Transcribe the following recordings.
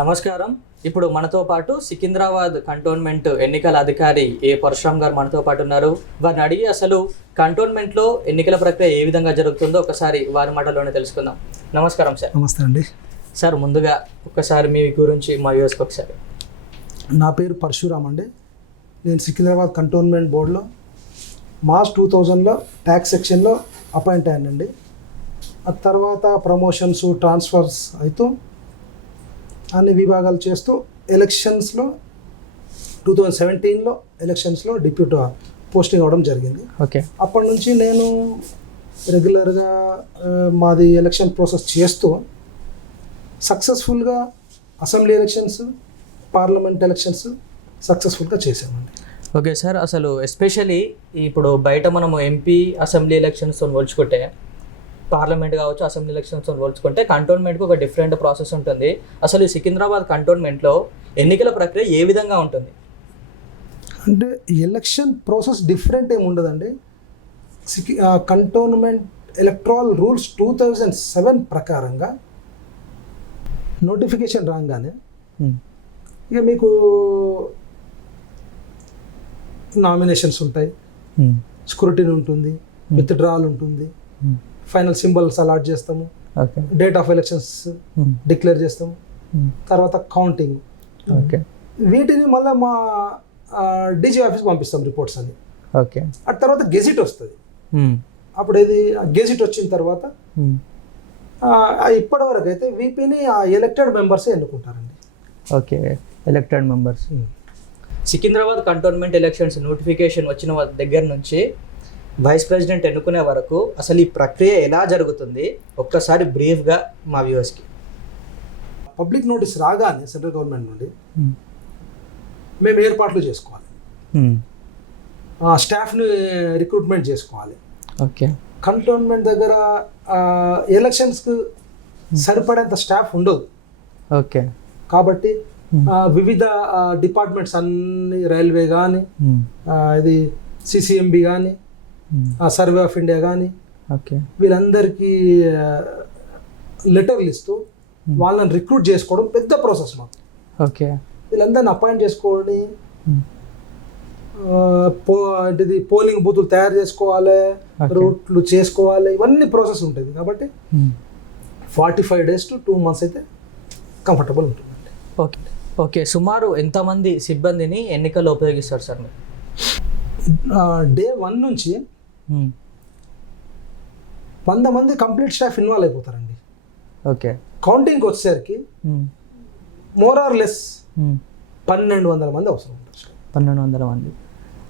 నమస్కారం. ఇప్పుడు మనతో పాటు సికింద్రాబాద్ కంటోన్మెంట్ ఎన్నికల అధికారి ఏ పరశురామ్ గారు మనతో పాటు ఉన్నారు. వారిని అడిగి అసలు కంటోన్మెంట్లో ఎన్నికల ప్రక్రియ ఏ విధంగా జరుగుతుందో ఒకసారి వారి మాటల్లోనే తెలుసుకుందాం. నమస్కారం సార్. నమస్తే అండి. సార్, ముందుగా ఒకసారి మీ గురించి మా వ్యూవర్స్కి ఒకసారి. నా పేరు పరశురామ్ అండి. నేను సికింద్రాబాద్ కంటోన్మెంట్ బోర్డులో మార్చ్ 2000లో ట్యాక్స్ సెక్షన్లో అపాయింట్ అయ్యానండి. ఆ తర్వాత ప్రమోషన్స్, ట్రాన్స్ఫర్స్ అవుతూ అన్ని విభాగాలు చేస్తూ ఎలక్షన్స్లో 2017లో ఎలక్షన్స్లో డిప్యూటీ పోస్టింగ్ అవ్వడం జరిగింది. ఓకే. అప్పటి నుంచి నేను రెగ్యులర్గా మాది ఎలక్షన్ ప్రాసెస్ చేస్తూ సక్సెస్ఫుల్గా అసెంబ్లీ ఎలక్షన్స్, పార్లమెంట్ ఎలక్షన్స్ సక్సెస్ఫుల్గా చేసామండి. ఓకే సార్, అసలు ఎస్పెషలీ ఇప్పుడు బయట మనము ఎంపీ అసెంబ్లీ ఎలక్షన్స్తో పోల్చుకుంటే, పార్లమెంట్ కావచ్చు, అసెంబ్లీ ఎలక్షన్స్తో పోల్చుకుంటే కంటోన్మెంట్కి ఒక డిఫరెంట్ ప్రాసెస్ ఉంటుంది. అసలు ఈ సికింద్రాబాద్ కంటోన్మెంట్లో ఎన్నికల ప్రక్రియ ఏ విధంగా ఉంటుంది? అంటే ఎలక్షన్ ప్రాసెస్ డిఫరెంట్ ఏమి ఉండదండి. కంటోన్మెంట్ ఎలక్ట్రల్ రూల్స్ 2007 ప్రకారంగా నోటిఫికేషన్ రాగానే ఇక మీకు నామినేషన్స్ ఉంటాయి, స్క్రూటినీ ఉంటుంది, విత్డ్రాల్ ఉంటుంది, ఫైనల్ సింబల్స్ అలాట్ చేస్తాము, డేట్ ఆఫ్ ఎలక్షన్స్ డిక్లేర్ చేస్తాము, తర్వాత కౌంటింగ్. వీటిని మళ్ళీ మా డీజీ ఆఫీస్కి పంపిస్తాం రిపోర్ట్స్ అని. ఓకే. ఆ తర్వాత గెజిట్ వస్తుంది. అప్పుడు ఇది గెజిట్ వచ్చిన తర్వాత ఇప్పటి వరకు అయితే వీపీని ఆ ఎలక్టెడ్ మెంబర్స్ ఎన్నుకుంటారండి. Okay, elected members. Secunderabad Cantonment elections notification వచ్చిన దగ్గర నుంచి వైస్ ప్రెసిడెంట్ ఎన్నుకునే వరకు అసలు ఈ ప్రక్రియ ఎలా జరుగుతుంది ఒక్కసారి బ్రీఫ్గా మా వ్యూవర్స్కి. పబ్లిక్ నోటీస్ రాగానే సెంట్రల్ గవర్నమెంట్ నుండి మేము ఏర్పాట్లు చేసుకోవాలి, స్టాఫ్ని రిక్రూట్మెంట్ చేసుకోవాలి. ఓకే. కంటోన్మెంట్ దగ్గర ఎలక్షన్స్కి సరిపడేంత స్టాఫ్ ఉండదు. ఓకే. కాబట్టి వివిధ డిపార్ట్మెంట్స్ అన్ని, రైల్వే కానీ, ఇది సిసిఎంబి కానీ, సర్వే ఆఫ్ ఇండియా కానీ, ఓకే, వీళ్ళందరికీ లెటర్లు ఇస్తూ వాళ్ళని రిక్రూట్ చేసుకోవడం పెద్ద ప్రాసెస్ మాకు. ఓకే. వీళ్ళందరిని అపాయింట్ చేసుకొని ఏంటిది పోలింగ్ బూతులు తయారు చేసుకోవాలి, రూట్లు చేసుకోవాలి, ఇవన్నీ ప్రాసెస్ ఉంటుంది. కాబట్టి 45 days to 2 months అయితే కంఫర్టబుల్ ఉంటుందండి. ఓకే. ఓకే, సుమారు ఎంతమంది సిబ్బందిని ఎన్నికల్లో ఉపయోగిస్తారు సార్ మీరు? Day 1 నుంచి 100 మంది కంప్లీట్ స్టాఫ్ ఇన్వాల్వ్ అయిపోతారండి. ఓకే. కౌంటింగ్కి వచ్చేసరికి మోర్ ఆర్ లెస్ 1200 మంది అవసరం ఉంటారు. 1200 మంది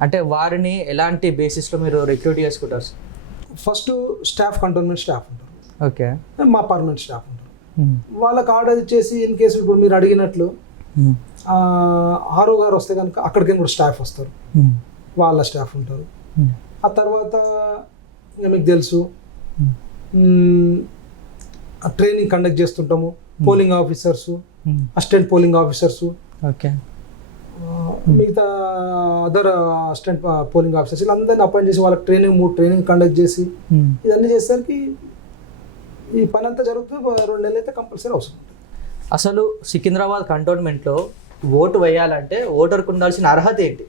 అంటే వారిని ఎలాంటి బేసిస్లో మీరు రిక్రూట్ చేసుకుంటారు sir? First staff, cantonment staff ఉంటారు. ఓకే. మా పర్మనెంట్ స్టాఫ్ ఉంటారు. వాళ్ళకి ఆర్డర్ ఇచ్చేసి ఇన్ కేసు ఇప్పుడు మీరు అడిగినట్లు ఆర్ఓ గారు వస్తే కనుక అక్కడికి కూడా స్టాఫ్ వస్తారు, వాళ్ళ స్టాఫ్ ఉంటారు. ఆ తర్వాత మీకు తెలుసు ట్రైనింగ్ కండక్ట్ చేస్తుంటాము. Polling officers, assistant polling officers, okay, మిగతా అదర్ అసిస్టెంట్ పోలింగ్ ఆఫీసర్స్ వీళ్ళందరినీ అపాయింట్ చేసి వాళ్ళకి ట్రైనింగ్ కండక్ట్ చేసి ఇవన్నీ చేసేసరికి ఈ పని అంతా జరుగుతుంది. 2 నెలలు అయితే కంపల్సరీ అవసరం ఉంటుంది. అసలు సికింద్రాబాద్ కంటోన్మెంట్లో ఓటు వేయాలంటే ఓటర్కు ఉండాల్సిన అర్హత ఏంటి?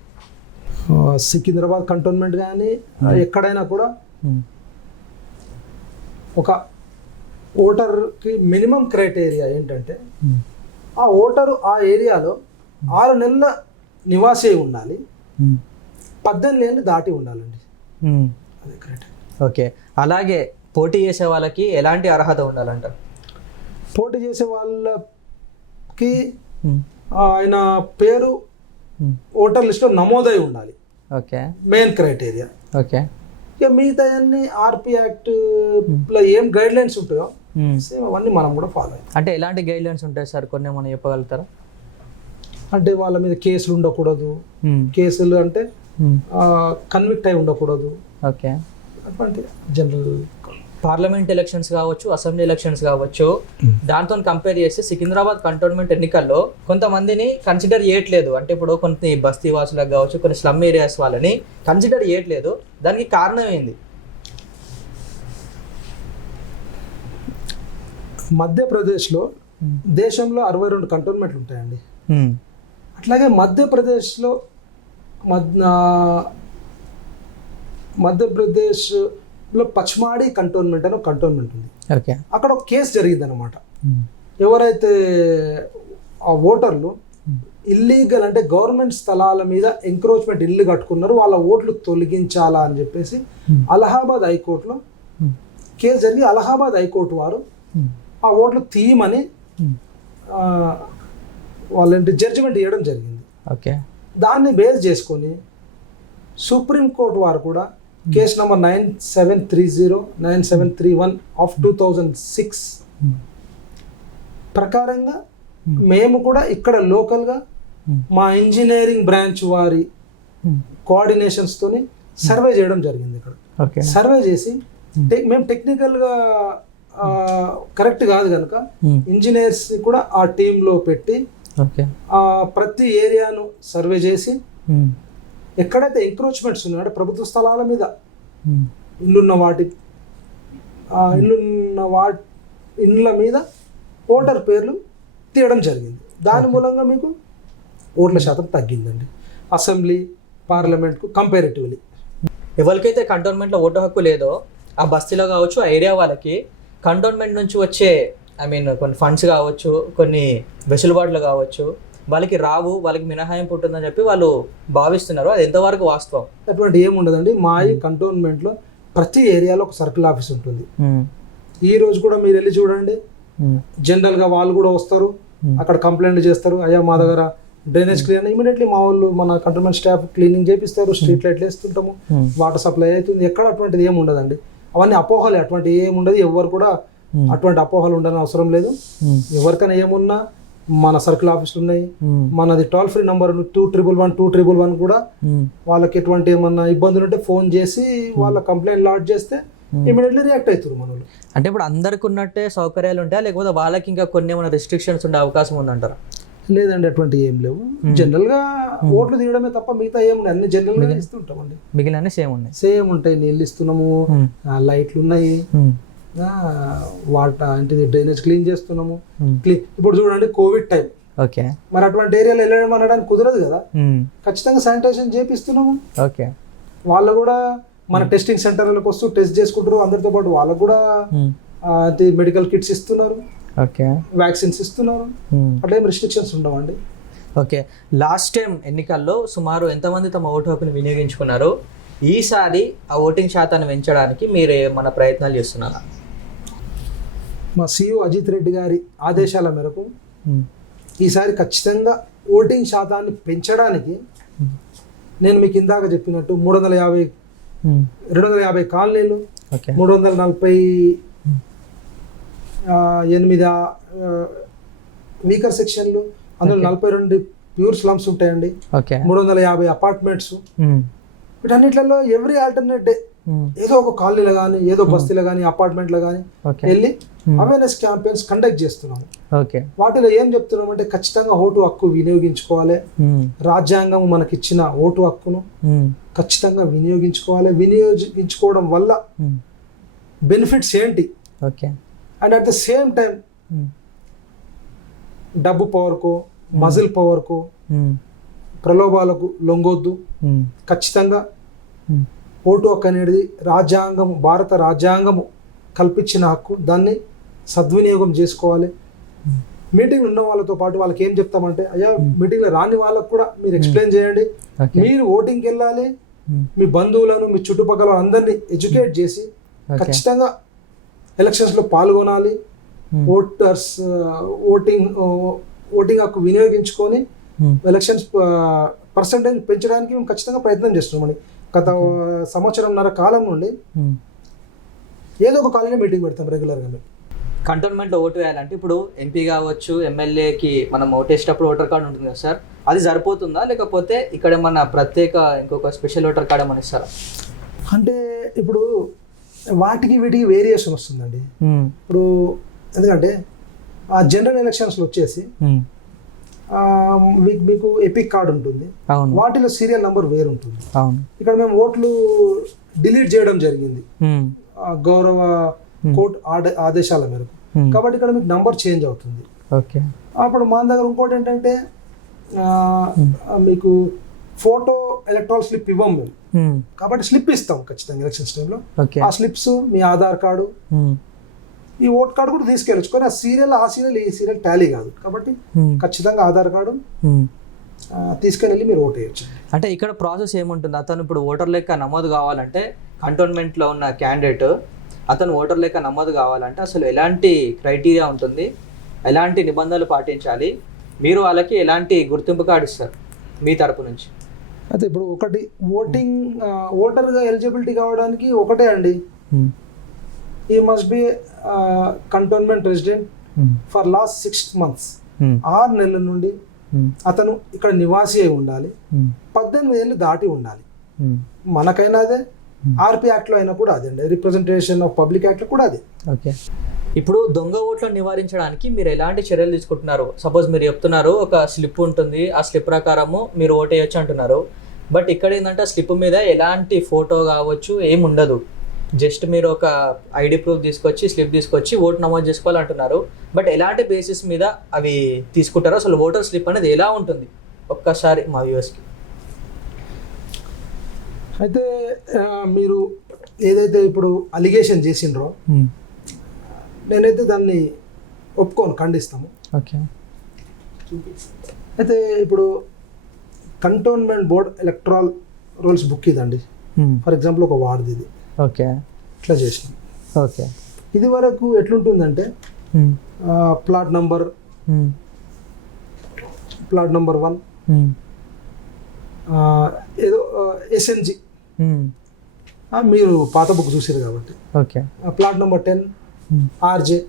సికింద్రాబాద్ కంటోన్మెంట్ కానీ ఎక్కడైనా కూడా ఒక ఓటర్కి మినిమం క్రైటీరియా ఏంటంటే ఆ ఓటరు ఆ ఏరియాలో 6 నెలల నివాసి ఉండాలి, 18 ఏళ్ళు దాటి ఉండాలండి. అదే క్రైటీరియా. ఓకే. అలాగే పోటీ చేసే వాళ్ళకి ఎలాంటి అర్హత ఉండాలంటారు? పోటీ చేసే వాళ్ళకి ఆయన పేరు ఓటర్ లిస్ట్లో నమోదై ఉండాలి. Okay, main criteria. ఓకే. ఇక మిగతా అన్ని ఆర్పి యాక్ట్లో ఏం గైడ్ లైన్స్ ఉంటాయో సేమ్ అవన్నీ మనం కూడా ఫాలో అయ్యాం. అంటే ఎలాంటి గైడ్ లైన్స్ ఉంటాయి సార్, కొన్ని మనం చెప్పగలుగుతారా? అంటే వాళ్ళ మీద కేసులు ఉండకూడదు, కేసులు అంటే కన్విక్ట్ అయి ఉండకూడదు. ఓకే. అటువంటి జనరల్ పార్లమెంట్ ఎలక్షన్స్ కావచ్చు, అసెంబ్లీ ఎలక్షన్స్ కావచ్చు, దాంతో కంపేర్ చేస్తే సికింద్రాబాద్ కంటోన్మెంట్ ఎన్నికల్లో కొంతమందిని కన్సిడర్ చేయట్లేదు. అంటే ఇప్పుడు కొన్ని బస్తీ వాసులకు కావచ్చు, కొన్ని స్లమ్ ఏరియాస్ వాళ్ళని కన్సిడర్ చేయట్లేదు. దానికి కారణం ఏంది? మధ్యప్రదేశ్లో దేశంలో 62 కంటోన్మెంట్లు ఉంటాయండి. అట్లాగే మధ్యప్రదేశ్లో పచ్మాడి కంటోన్మెంట్ అని ఒక కంటోన్మెంట్ ఉంది. ఓకే. అక్కడ ఒక కేసు జరిగిందనమాట. ఎవరైతే ఆ ఓటర్లు ఇల్లీగల్ అంటే గవర్నమెంట్ స్థలాల మీద ఎంక్రోచ్మెంట్ ఇల్లు కట్టుకున్నారు, వాళ్ళ ఓట్లు తొలగించాలా అని చెప్పేసి అలహాబాద్ హైకోర్టులో కేసు జరిగి అలహాబాద్ హైకోర్టు వారు ఆ ఓట్లు తీయమని వాళ్ళంటి జడ్జిమెంట్ ఇవ్వడం జరిగింది. ఓకే. దాన్ని బేస్ చేసుకొని సుప్రీంకోర్టు వారు కూడా కేసు నెంబర్ 9731 ఆఫ్ 2006 ప్రకారంగా మేము కూడా ఇక్కడ లోకల్గా మా ఇంజనీరింగ్ బ్రాంచ్ వారి కోఆర్డినేషన్స్తోని సర్వే చేయడం జరిగింది. ఇక్కడ సర్వే చేసి మేము టెక్నికల్గా కరెక్ట్ కాదు కనుక ఇంజనీర్స్ కూడా ఆ టీంలో పెట్టి ప్రతి ఏరియాను సర్వే చేసి ఎక్కడైతే ఎంక్రోచ్మెంట్స్ ఉన్నాయో అంటే ప్రభుత్వ స్థలాల మీద ఇళ్ళ మీద ఓటర్ పేర్లు తీయడం జరిగింది. దాని మూలంగా మీకు ఓట్ల శాతం తగ్గిందండి అసెంబ్లీ పార్లమెంట్కు కంపారిటివ్లీ. ఎవరికైతే కంటోన్మెంట్లో ఓటు హక్కు లేదో ఆ బస్తీలో కావచ్చు, ఆ ఏరియా వాళ్ళకి కంటోన్మెంట్ నుంచి వచ్చే కొన్ని ఫండ్స్ కావచ్చు, కొన్ని వెసులుబాట్లు కావచ్చు, వాళ్ళకి రావు, వాళ్ళకి మినహాయింపు ఉంటుందని చెప్పి వాళ్ళు భావిస్తున్నారు. అది ఎంతవరకు వాస్తవం? అటువంటి ఏముండదండి. మా ఈ కంటోన్మెంట్లో ప్రతి ఏరియాలో ఒక సర్కిల్ ఆఫీస్ ఉంటుంది. ఈ రోజు కూడా మీరు వెళ్ళి చూడండి, జనరల్గా వాళ్ళు కూడా వస్తారు, అక్కడ కంప్లైంట్ చేస్తారు, అయ్యా మా దగ్గర డ్రైనేజ్ క్లీన్ ఇమీడియట్లీ మా వాళ్ళు మన కంటోన్మెంట్ స్టాఫ్ క్లీనింగ్ చేపిస్తారు, స్ట్రీట్ లైట్లు వేస్తుంటాము, వాటర్ సప్లై అవుతుంది. ఎక్కడ అటువంటిది ఏమి ఉండదండి. అవన్నీ అపోహలే, అటువంటి ఏముండదు. ఎవరు కూడా అటువంటి అపోహలు ఉండని అవసరం లేదు. ఎవరికైనా ఏమున్నా మన సర్కిల్ ఆఫీసులు ఉన్నాయి. మనది టోల్ ఫ్రీ నంబర్ 211 కూడా వాళ్ళకి ఎటువంటి ఏమన్నా ఇబ్బందులు ఉంటే ఫోన్ చేసి వాళ్ళ కంప్లైంట్ లాడ్జ్ చేస్తే ఇమీడియట్లీ రియాక్ట్ అవుతారు మన వాళ్ళు. అంటే ఇప్పుడు అందరికి ఉన్నట్టే సౌకర్యాలు ఉంటాయా, లేకపోతే వాళ్ళకి ఇంకా కొన్ని ఏమైనా రెస్ట్రిక్షన్స్ ఉండే అవకాశం ఉందంటారా? లేదండి, అటువంటి ఏం లేవు. జనరల్ గా ఓట్లు తీయడమే తప్ప మిగతా ఏమున్నాయి అన్ని జనరల్ గా ఇస్తుంటామండి. మిగిలిన సేమ్ ఉంటాయి. నీళ్ళు ఇస్తున్నాము, లైట్లు ఉన్నాయి, వాటర్ ఏంటిది డ్రైనేజ్ క్లీన్ చేస్తున్నాము. ఇప్పుడు చూడండి కోవిడ్ టైం, ఓకే, మరి అటువంటి ఏరియాలో వెళ్ళడం అనడానికి కుదరదు కదా, ఖచ్చితంగా శానిటైజేషన్ చేపిస్తున్నాము. ఓకే, వాళ్ళు కూడా మన టెస్టింగ్ సెంటర్లకు వస్తూ టెస్ట్ చేసుకుంటారు. అందరితో పాటు వాళ్ళకు కూడా మెడికల్ కిట్స్ ఇస్తున్నారు, ఓకే, వ్యాక్సిన్స్ ఇస్తున్నారు. అట్లా ఏం రిస్ట్రిక్షన్స్ ఉండవండి. ఓకే. లాస్ట్ టైం ఎన్నికల్లో సుమారు ఎంతమంది తమ ఓటు హక్కును వినియోగించుకున్నారు? ఈసారి ఆ ఓటింగ్ శాతాన్ని పెంచడానికి మీరు మన ప్రయత్నాలు చేస్తున్నారా? మా CEO అజిత్ రెడ్డి గారి ఆదేశాల మేరకు ఈసారి ఖచ్చితంగా ఓటింగ్ శాతాన్ని పెంచడానికి నేను మీకు ఇందాక చెప్పినట్టు 250 కాలనీలు, 348 వీకర్ సెక్షన్లు, అందులో 42 ప్యూర్ స్లమ్స్ ఉంటాయండి, 350 అపార్ట్మెంట్స్. వీటన్నిట్లలో ఎవ్రీ ఆల్టర్నేట్ డే ఏదో ఒక కాలనీలో కానీ, ఏదో బస్తీలో కానీ, అపార్ట్మెంట్లో కానీ వెళ్ళి అవేర్నెస్ క్యాంపెయిన్స్ కండక్ట్ చేస్తున్నాము. వాటిలో ఏం చెప్తున్నాం అంటే ఖచ్చితంగా ఓటు హక్కు వినియోగించుకోవాలి, రాజ్యాంగం మనకిచ్చిన ఓటు హక్కును ఖచ్చితంగా వినియోగించుకోవాలి. వినియోగించుకోవడం వల్ల బెనిఫిట్స్ ఏంటి, and at the same time డబ్బు పవర్కు, మజిల్ పవర్కు, ప్రలోభాలకు లొంగొద్దు. ఖచ్చితంగా ఓటు హక్కు అనేది రాజ్యాంగము, భారత రాజ్యాంగము కల్పించిన హక్కు, దాన్ని సద్వినియోగం చేసుకోవాలి. మీటింగ్లు ఉన్న వాళ్ళతో పాటు వాళ్ళకి ఏం చెప్తామంటే, అయ్యా మీటింగ్లో రాని వాళ్ళకు కూడా మీరు ఎక్స్ప్లెయిన్ చేయండి. మీరు ఓటింగ్కి వెళ్ళాలి, మీ బంధువులను, మీ చుట్టుపక్కల అందరినీ ఎడ్యుకేట్ చేసి ఖచ్చితంగా ఎలక్షన్స్లో పాల్గొనాలి. ఓటింగ్ హక్కు వినియోగించుకొని ఎలక్షన్స్ పర్సంటేజ్ పెంచడానికి మేము ఖచ్చితంగా ప్రయత్నం చేస్తున్నామని. గత సంవత్సరంన్నర కాలం నుండి ఏదో ఒక కాలనీ మీటింగ్ పెడతాం రెగ్యులర్గా. మేము కంటోన్మెంట్లో ఓటు వేయాలంటే ఇప్పుడు ఎంపీ కావచ్చు, ఎమ్మెల్యేకి మనం ఓటేసేటప్పుడు ఓటర్ కార్డు ఉంటుంది కదా సార్, అది సరిపోతుందా, లేకపోతే ఇక్కడ మన ప్రత్యేక ఇంకొక స్పెషల్ ఓటర్ కార్డు ఏమైనా ఇస్తారా? అంటే ఇప్పుడు వాటికి వీటికి వేరియేషన్ వస్తుందండి. ఇప్పుడు ఎందుకంటే ఆ జనరల్ ఎలక్షన్స్లో వచ్చేసి మీకు ఎపిక్ కార్డు ఉంటుంది, వాటిలో సీరియల్ నంబర్ వేరు ఉంటుంది. ఇక్కడ మేము ఓట్లు డిలీట్ చేయడం జరిగింది గౌరవ కోర్టు ఆదేశాల మేరకు, కాబట్టి ఇక్కడ మీకు నంబర్ చేంజ్ అవుతుంది. ఓకే. అప్పుడు మన దగ్గర ఇంకోటి ఏంటంటే మీకు ఫోటో ఎలక్ట్రాల్ స్లిప్ ఇవ్వం మేము, కాబట్టి స్లిప్ ఇస్తాం ఖచ్చితంగా ఎలక్షన్స్ టైంలో. ఆ స్లిప్స్, మీ ఆధార్ కార్డు, ఈ ఓట్ కార్డు కూడా తీసుకెళ్ళచ్చు. కానీ ఆ సీరియల్ ఈ సీరియల్ టాలీ కాదు, కాబట్టి ఖచ్చితంగా ఆధార్ కార్డు తీసుకెళ్ళి మీరు ఓట్ వేయచ్చు. అంటే ఇక్కడ ప్రాసెస్ ఏముంటుంది? అతను ఇప్పుడు ఓటర్ లెక్క నమోదు కావాలంటే, కంటోన్మెంట్లో ఉన్న క్యాండిడేట్ అతను ఓటర్ లెక్క నమోదు కావాలంటే అసలు ఎలాంటి క్రైటీరియా ఉంటుంది, ఎలాంటి నిబంధనలు పాటించాలి, మీరు వాళ్ళకి ఎలాంటి గుర్తింపు కార్డు ఇస్తారు మీ తరపు నుంచి? అయితే ఇప్పుడు ఒకటి ఓటర్గా ఎలిజిబిలిటీ కావడానికి ఒకటే అండి, ఈ must be cantonment resident for last 6 months, 6 నెలల నుండి అతను ఇక్కడ నివాసి అయి ఉండాలి, 18 ఏళ్ళు దాటి ఉండాలి. మనకైనా అదే, ఆర్పి యాక్ట్లో అయినా కూడా అదే అండి, రిప్రజెంటేషన్ ఆఫ్ పబ్లిక్ యాక్ట్లో కూడా అదే. ఓకే. ఇప్పుడు దొంగ ఓట్లను నివారించడానికి మీరు ఎలాంటి చర్యలు తీసుకుంటున్నారు? సపోజ్ మీరు చెప్తున్నారు ఒక స్లిప్ ఉంటుంది, ఆ స్లిప్ ప్రకారము మీరు ఓట్ వేయచ్చు అంటున్నారు. బట్ ఇక్కడ ఏంటంటే ఆ స్లిప్ మీద ఎలాంటి ఫోటో కావచ్చు ఏమి ఉండదు, జస్ట్ మీరు ఒక ఐడి ప్రూఫ్ తీసుకొచ్చి, స్లిప్ తీసుకొచ్చి ఓటు నమోదు చేసుకోవాలంటున్నారు. బట్ ఎలాంటి బేసిస్ మీద అవి తీసుకుంటారో, అసలు ఓటర్ స్లిప్ అనేది ఎలా ఉంటుంది ఒక్కసారి మా వ్యూవర్స్కి? అయితే మీరు ఏదైతే ఇప్పుడు అలిగేషన్ చేసిండ్రో నేనైతే దాన్ని ఒప్పుకోను, ఖండిస్తాము. ఓకే. అయితే ఇప్పుడు cantonment board electoral rolls book ఇదండి, ఫర్ ఎగ్జాంపుల్ ఒక వార్డు ఇది. ఓకే. ఇట్లా చేసినాం. ఓకే. ఇది వరకు ఎట్లుంటుందంటే ప్లాట్ నంబర్ 1 ఏదో ఎస్ఎన్జి, మీరు పాత బుక్ చూసారు కాబట్టి. Okay. Plot number 10 RJ,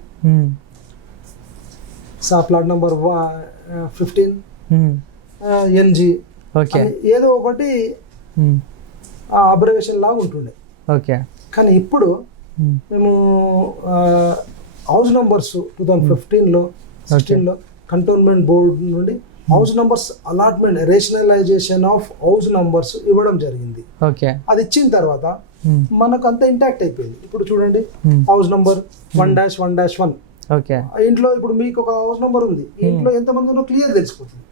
plot number 15 NG, ఏదో ఒకటి అబ్రివేషన్ లాగా ఉంటుండే. ఓకే. కానీ ఇప్పుడు మేము హౌస్ నంబర్స్ 2015లో 16లో కంటోన్మెంట్ బోర్డు నుండి house numbers allotment, rationalisation of house numbers ఇవ్వడం జరిగింది. ఓకే. అది ఇచ్చిన తర్వాత మనకు అంత ఇంటాక్ట్ అయిపోయింది. ఇప్పుడు చూడండి, హౌస్ నంబర్ 1-1-1. ఓకే. ఇంట్లో ఇప్పుడు మీకు ఒక హౌస్ నంబర్ ఉంది, ఇంట్లో ఎంతమంది ఉన్నో క్లియర్ తెలిసిపోతుంది.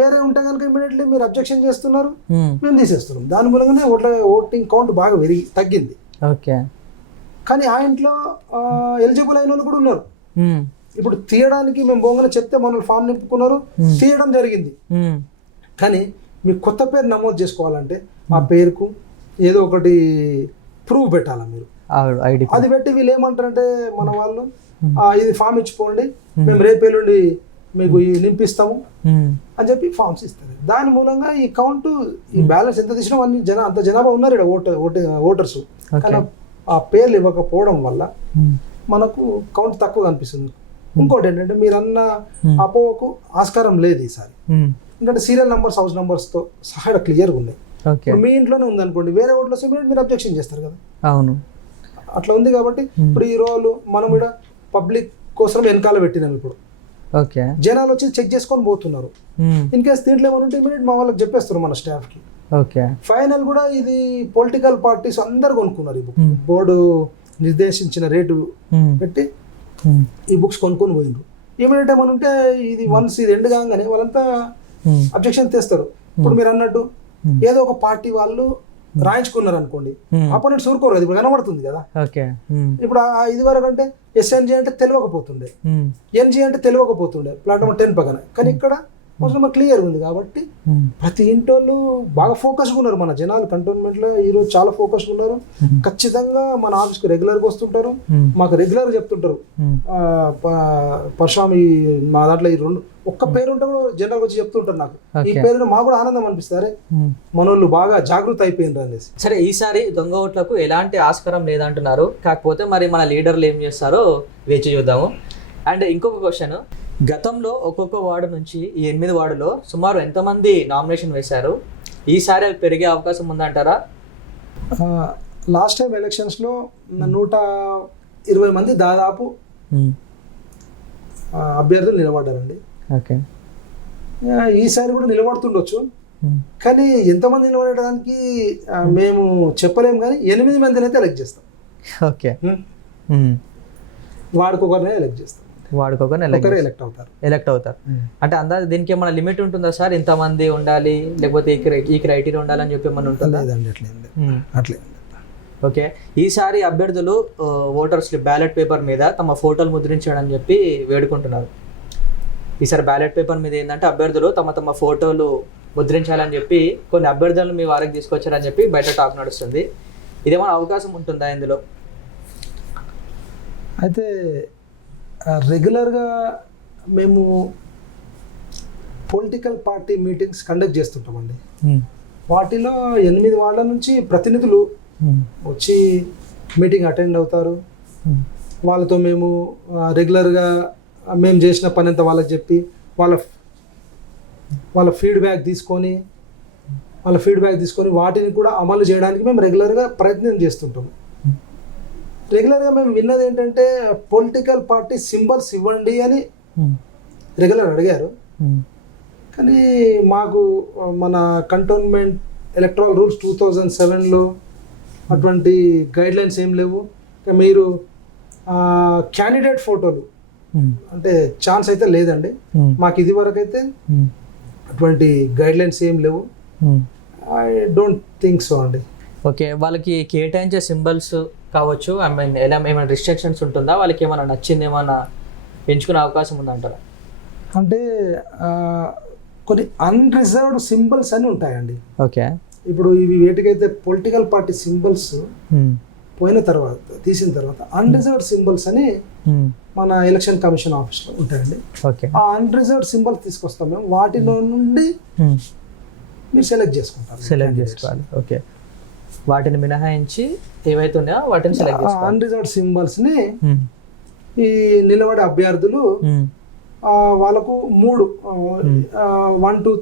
వేరే ఉంటే కనుక ఇమీడియట్లీ మీరు అబ్జెక్షన్ చేస్తున్నారు, మేము తీసేస్తున్నాం. దాని మూలంగానే ఓటింగ్ కౌంట్ బాగా తగ్గింది. ఓకే. కానీ ఆ ఇంట్లో ఎలిజిబుల్ అయిన వాళ్ళు కూడా ఉన్నారు. ఇప్పుడు తీయడానికి మేము బొంగనే చెప్తే మనల్ని ఫామ్ నింపుకున్నారు, తీయడం జరిగింది. కానీ మీకు కొత్త పేరు నమోదు చేసుకోవాలంటే ఆ పేరుకు ఏదో ఒకటి ప్రూఫ్ పెట్టాలా మీరు, అది పెట్టి వీళ్ళు ఏమంటారంటే మన వాళ్ళు ఇది ఫామ్ ఇచ్చిపోండి, మేము రేపేళ్ళుండి మీకు నింపిస్తాము అని చెప్పి ఫామ్స్ ఇస్తారు. దాని మూలంగా ఈ కౌంట్, ఈ బ్యాలెన్స్ ఎంత తీసినా అంత జనాభా ఉన్నారు ఇక్కడ ఓటర్స్. కానీ ఆ పేర్లు ఇవ్వకపోవడం వల్ల మనకు కౌంట్ తక్కువ కనిపిస్తుంది. ఇంకోటి ఏంటంటే మీరు అన్న అపోహకు ఆస్కారం లేదు ఈసారి, ఎందుకంటే సీరియల్ నంబర్స్, హౌస్ నంబర్స్తో సహా క్లియర్గా ఉన్నాయి. మీ ఇంట్లోనే ఉందనుకోండి, వేరే ఓట్లు వస్తే మీరు అబ్జెక్షన్ చేస్తారు కదా. అవును, అట్లా ఉంది. కాబట్టి ఇప్పుడు ఈ రోజు మనం కూడా పబ్లిక్ కోసం వెనకాల పెట్టినాం. ఇప్పుడు ఓకే, జనాలు వచ్చి చెక్ చేసుకొని పోతున్నారు. ఇన్ కేసు దీంట్లో ఏమైనా ఉంటే ఇమీడియట్ మా వాళ్ళకి చెప్పేస్తారు మన స్టాఫ్కి. ఓకే. ఫైనల్ కూడా ఇది పొలిటికల్ పార్టీస్ అందరు కొనుక్కున్నారు ఈ బుక్, బోర్డు నిర్దేశించిన రేటు పెట్టి ఈ బుక్స్ కొనుక్కొని పోయినారు. ఇమీడియట్ ఏమైనా ఉంటే ఇది వన్స్ ఇది ఎండ్ కాగానే వాళ్ళంతా అబ్జెక్షన్ తెస్తారు. ఇప్పుడు మీరు అన్నట్టు ఏదో ఒక పార్టీ వాళ్ళు రాయించుకున్నారు అనుకోండి, అపోనెంట్స్ ఊరుకోరు కదా, ఇప్పుడు కనబడుతుంది కదా. ఇప్పుడు ఇది వరకు అంటే ఎస్ఎన్జి అంటే తెలియకపోతుండే, ఎన్జి అంటే తెలియకపోతుండే ప్లాట్ నెంబర్ 10 పక్కన. కానీ ఇక్కడ నెంబర్ క్లియర్ ఉంది కాబట్టి ప్రతి ఇంటోళ్ళు బాగా ఫోకస్గా ఉన్నారు. మన జనాలు కంటోన్మెంట్లో ఈరోజు చాలా ఫోకస్గా ఉన్నారు. ఖచ్చితంగా మన ఆఫీస్కి రెగ్యులర్గా వస్తుంటారు, మాకు రెగ్యులర్గా చెప్తుంటారు పరశురామి మా దాంట్లో ఈ 2 ఒక్క పేరు ఉంటే కూడా జనరల్గా వచ్చి చెప్తుంటారు నాకు. ఈ పేరు మాకు కూడా ఆనందం అనిపిస్తారు, మనోళ్ళు బాగా జాగృతి అయిపోయినారు అనేసి. సరే, ఈసారి దొంగ ఓట్లకు ఎలాంటి ఆస్కారం లేదంటున్నారు, కాకపోతే మరి మన లీడర్లు ఏం చేస్తారో వేచి చూద్దాము. అండ్ ఇంకొక క్వశ్చన్, గతంలో ఒక్కొక్క వార్డు నుంచి ఈ 8 వార్డులో సుమారు ఎంతమంది నామినేషన్ వేశారు? ఈసారి అవి పెరిగే అవకాశం ఉందంటారా? లాస్ట్ టైం ఎలక్షన్స్లో 120 మంది దాదాపు అభ్యర్థులు నిలబడ్డారండి. ఓకే. ఈసారి కూడా నిలబడుతుండొచ్చు, కానీ ఎంతమంది నిలబడడానికి మేము చెప్పలేము. కానీ 8 మందిని అయితే ఎలక్ట్ చేస్తాం. ఓకే. వాడికి ఒకరినే ఎలక్ట్ చేస్తాం. వాడుకోగానే ఒకరే ఎలక్ట్ అవుతారు. ఎలక్ట్ అవుతారు. అంటే అందాజ దీనికి ఏమైనా లిమిట్ ఉంటుందా సార్, ఇంతమంది ఉండాలి లేకపోతే ఈ క్రైటీరియా ఉండాలని చెప్పి ఏమైనా ఉంటుందా? లేదండి, అట్లే. ఓకే, ఈసారి అభ్యర్థులు ఓటర్ స్లిప్ బ్యాలెట్ పేపర్ మీద తమ ఫోటోలు ముద్రించాడని చెప్పి వేడుకుంటున్నారు. ఈసారి బ్యాలెట్ పేపర్ మీద ఏంటంటే అభ్యర్థులు తమ ఫోటోలు ముద్రించాలని చెప్పి కొన్ని అభ్యర్థులను మీ వారికి తీసుకొచ్చారని చెప్పి బయట టాక్ నడుస్తుంది. ఇదేమైనా అవకాశం ఉంటుందా ఇందులో? అయితే రెగ్యులర్గా మేము పొలిటికల్ పార్టీ మీటింగ్స్ కండక్ట్ చేస్తుంటామండి. వాటిలో 8 వార్డుల నుంచి ప్రతినిధులు వచ్చి మీటింగ్ అటెండ్ అవుతారు. వాళ్ళతో మేము రెగ్యులర్గా మేము చేసిన పని అంతా వాళ్ళకి చెప్పి వాళ్ళ ఫీడ్బ్యాక్ తీసుకొని వాటిని కూడా అమలు చేయడానికి మేము రెగ్యులర్గా ప్రయత్నం చేస్తుంటాము. రెగ్యులర్గా మేము విన్నది ఏంటంటే పొలిటికల్ పార్టీ సింబల్స్ ఇవ్వండి అని రెగ్యులర్ అడిగారు. కానీ మాకు మన కంటోన్మెంట్ ఎలక్ట్రల్ రూల్స్ 2007లో అటువంటి గైడ్లైన్స్ ఏం లేవు. మీరు క్యాండిడేట్ ఫోటోలు అంటే ఛాన్స్ అయితే లేదండి మాకు. ఇది వరకు అయితే అటువంటి గైడ్లైన్స్ ఏం లేవు. ఐ డోంట్ థింక్ సో అండి. ఓకే, వాళ్ళకి కేటాయించే సింబల్స్ కావచ్చు, ఐ మీన్ ఎలా ఏమైనా రిస్ట్రిక్షన్స్ ఉంటుందా? వాళ్ళకి ఏమైనా నచ్చింది ఏమైనా ఎంచుకునే అవకాశం ఉందంటారా? అంటే కొన్ని అన్రిజర్వ్డ్ సింబల్స్ అని ఉంటాయండి. ఓకే, ఇప్పుడు ఇవి వేటికైతే పొలిటికల్ పార్టీ సింబల్స్ తీసిన తర్వాత అన్రిజర్వ్డ్ సింబల్స్ అని మన ఎలక్షన్ కమిషన్ ఆఫీస్లో ఉంటాయండి. ఓకే, ఆ అన్రిజర్వ్డ్ సింబల్స్ తీసుకొస్తాం మేము. వాటిలో నుండి మీరు సెలెక్ట్ చేసుకోవాలి. ఓకే, వాటిని మినహాయించి ఏవైతే ఉన్నాయో వాటిని సెలెక్ట్ చేసుకోవాలి. అన్రిజర్వ్డ్ సింబల్స్ని ఈ నిలబడే అభ్యర్థులు వాళ్ళకు 3 1 2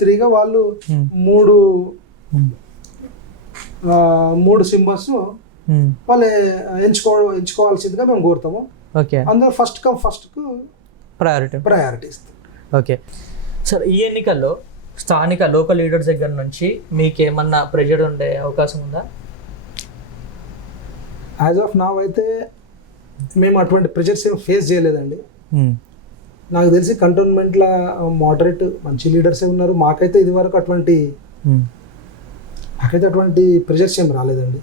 3గా వాళ్ళు 3 సింబల్స్ వాళ్ళు ఎంచుకోవాల్సిందిగా మేము కోరుతాము. ఓకే, అందులో ఫస్ట్ కమ్ ఫస్ట్కు ప్రయారిటీ ఇస్తాం. ఓకే సార్, ఈ ఎన్నికల్లో స్థానిక లోకల్ లీడర్స్ దగ్గర నుంచి మీకు ఏమన్నా ప్రెషర్ ఉండే అవకాశం ఉందా? యాజ్ ఆఫ్ నౌ అయితే మేము అటువంటి ప్రెషర్స్ ఏం ఫేస్ చేయలేదండి. నాకు తెలిసి కంటోన్మెంట్లో మోడరేట్ మంచి లీడర్సే ఉన్నారు. మాకైతే ఇదివరకు అటువంటి ప్రెషర్స్ ఏం రాలేదండి.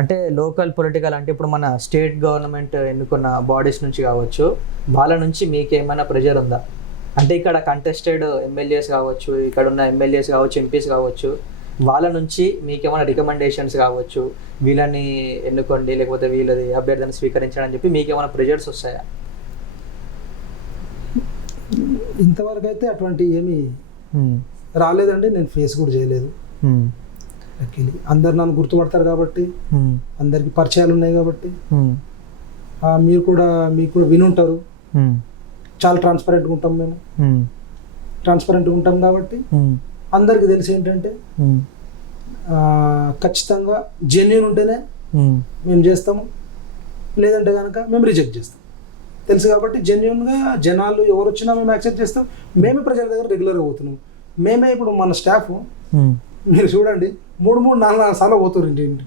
అంటే లోకల్ పొలిటికల్ అంటే ఇప్పుడు మన స్టేట్ గవర్నమెంట్ ఎన్నుకున్న బాడీస్ నుంచి కావచ్చు, వాళ్ళ నుంచి మీకు ఏమైనా ప్రెషర్ ఉందా? అంటే ఇక్కడ కంటెస్టెడ్ ఎమ్మెల్యేస్ కావచ్చు, ఇక్కడ ఉన్న ఎమ్మెల్యేస్ కావచ్చు, ఎంపీస్ కావచ్చు, వాళ్ళ నుంచి మీకు ఏమైనా రికమెండేషన్స్ కావచ్చు, వీళ్ళని ఎన్నుకోండి లేకపోతే వీళ్ళది అభ్యర్థిని స్వీకరించడం అని చెప్పి మీకు ఏమైనా ప్రెషర్స్ వస్తాయా? ఇంతవరకు అయితే అటువంటి ఏమీ రాలేదండి. నేను ఫేస్ కూడా చేయలేదు. యాక్చువల్లీ అందరు నన్ను గుర్తుపడతారు కాబట్టి, అందరికి పరిచయాలు ఉన్నాయి కాబట్టి, మీకు కూడా వినుంటారు. చాలా ట్రాన్స్పరెంట్గా ఉంటాం మేము. ట్రాన్స్పరెంట్గా ఉంటాం కాబట్టి అందరికి తెలిసి ఏంటంటే ఖచ్చితంగా జెన్యూన్ ఉంటేనే మేము చేస్తాము, లేదంటే కనుక మేము రిజెక్ట్ చేస్తాం. తెలుసు కాబట్టి జెన్యూన్గా జనాలు ఎవరు వచ్చినా మేము యాక్సెప్ట్ చేస్తాం. మేమే ప్రజల దగ్గర రెగ్యులర్గా పోతున్నాం. మేమే ఇప్పుడు మన స్టాఫ్ మీరు చూడండి 3-4 సార్లు పోతారు ఇంటి